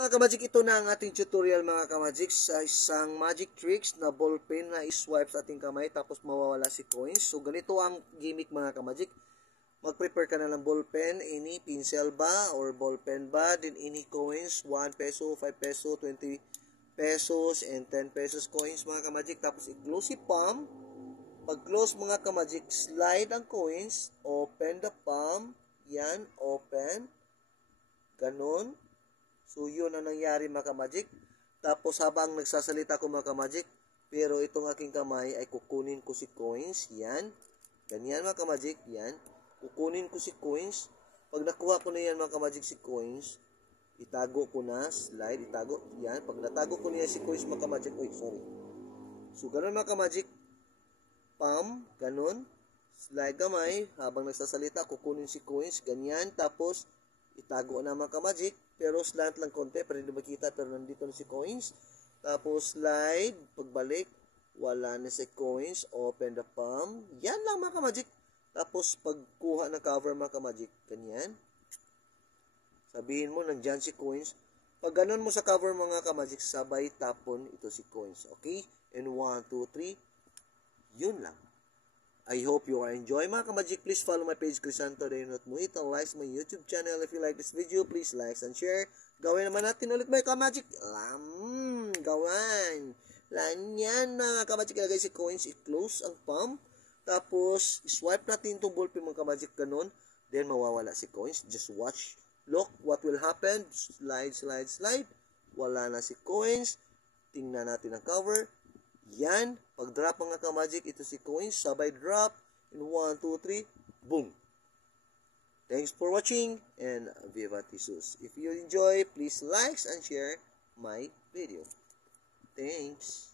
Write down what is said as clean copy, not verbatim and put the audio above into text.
Mga kamagic, ito na ang ating tutorial mga kamagic sa isang magic tricks na ballpen na iswipe sa ating kamay tapos mawawala si coins. So ganito ang gimmick mga kamagic. Mag-prepare ka na ng ballpen, any pencil ba or ballpen ba, din any coins, 1 peso, 5 peso, 20 pesos, and 10 pesos coins mga kamagic. Tapos i-close si palm. Pag-close mga kamagic, slide ang coins, open the palm, yan, open, ganun. So, yun ang nangyari mga kamagic. Tapos, habang nagsasalita ko mga kamagic, pero itong aking kamay ay kukunin ko si coins. Yan. Ganyan mga kamagic. Yan. Kukunin ko si coins. Pag nakuha ko na yan mga kamagic si coins, itago ko na. Slide. Itago. Yan. Pag natago ko na yan si coins mga kamagic. Uy, sorry. So, ganun mga kamagic. Palm. Ganun. Slide kamay. Habang nagsasalita, kukunin si coins. Ganyan. Tapos, itago na mga kamagic. Pero slant lang konti, pero hindi makita, pero nandito na si coins. Tapos slide, pagbalik, wala na si coins, open the palm. Yan lang mga kamagic. Tapos pagkuha ng cover mga kamagic, ganyan. Sabihin mo, nandyan si coins. Pag ganun mo sa cover mga kamagic, sabay tapon ito si coins. Okay? And 1, 2, 3. Yun lang. I hope you are enjoying mga kamagic. Please follow my page Crisanto Reynot Muhit and like my YouTube channel. If you like this video, please like and share. Gawin naman natin ulit mga kamagic. Gawan. Lanyan mga kamagic. Ilagay si coins. I-close ang palm. Tapos, swipe natin itong ballpen mga kamagic. Ganun. Then, mawawala si coins. Just watch. Look what will happen. Slide, slide, slide. Wala na si coins. Tingnan natin ang cover. Yan, pag-drop mga kamagic, ito si coins, sabay drop, in 1, 2, 3, boom! Thanks for watching, and Viva Jesus. If you enjoy, please like and share my video. Thanks!